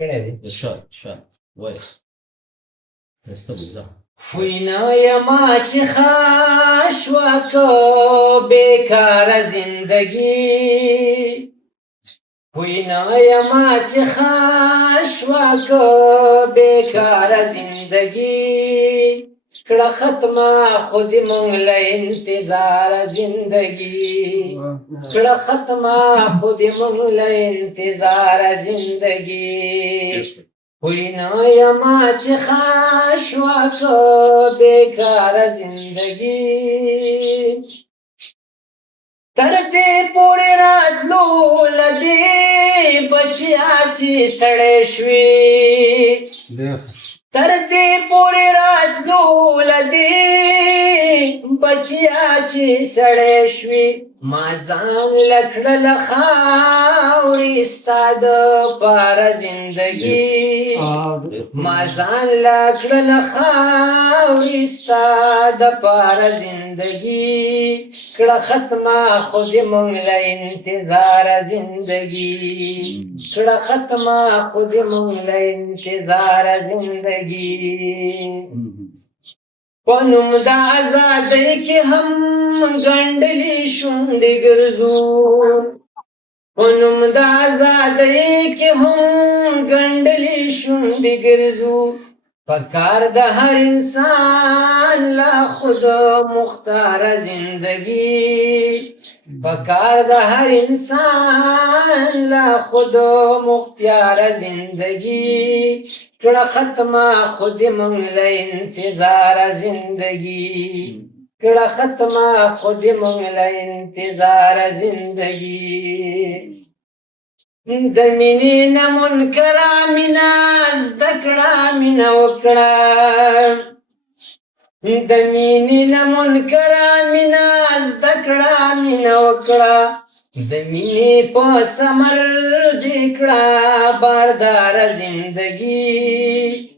شا وای دسته بوده فوینا یما چی خاشوا که بیکار زندگی فوینا یما چی خاشوا که بیکار زندگی کڑا ختمہ خود منگل انتظار زندگی کڑا ختمہ خود منگل انتظار زندگی کوئی نایما چه خاشوا که بیکار زندگی ترتے پوری رات لو لدی بچیا چی سڑے شوی ترتے پوری رات لو لدی بچیا چی سڑے شوی مازان لکڑل خاوری استاد پار زندگی مازان لکڑل خاوری استاد پار زندگی کڑا ختمہ خود منگل انتظار زندگی کڑا ختمہ خود منگل انتظار زندگی پنم دا آزادی کی ہم گنڈلی شونڈی گرزو پنم دا آزادی کی ہم گنڈلی شونڈی گرزو پکار دا ہر انسان لا خود مختار زندگی پکار دا ہر انسان لا خود مختار زندگی کڑا ختمہ خود منگل انتظار زندگی کڑا ختمہ خود منگل انتظار زندگی دمینی نمون کرا مینا زدکڑا مینا وکڑا دمینی نمون کرا مینا زدکڑا مینا وکڑا دمینی پا سمر دیکڑا باردار زندگی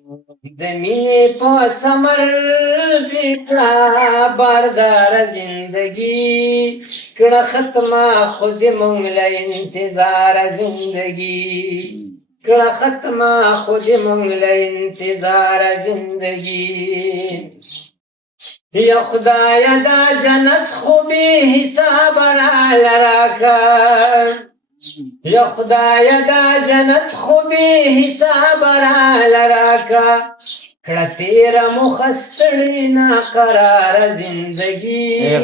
دمینی پا سمر دیکڑا باردار زندگی کڑا ختمہ خود منگل انتظار زندگی کڑا ختمہ خود منگل انتظار زندگی یا خدایا دا جنت خوبی حساب را لراکا یا خدایا دا جنت خوبی حساب را لراکا کڑا تیرا مخستڑی نا قرار زندگی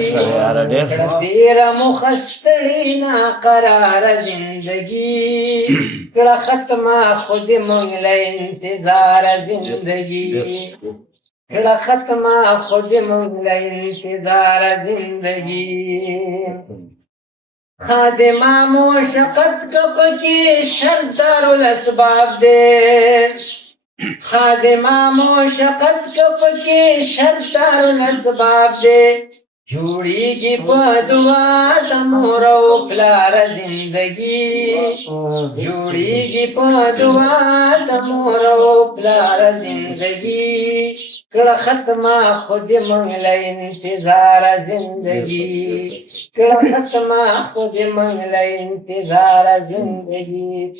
کڑا تیرا مخستڑی نا قرار زندگی کڑا ختمہ خود منگل انتظار زندگی کڑا ختمہ خود منگل انتظار زندگی خادمہ موشقت کپکی شردار الاسباب دے خادمہ موشقت کپکی شردار الاسباب دے جوڑی گی پا دعا دمور و پلار زندگی جوڑی گی پا دعا دمور و پلار زندگی کڑا ختمہ خود منگل انتظار زندگی کڑا ختمہ خود منگل انتظار زندگی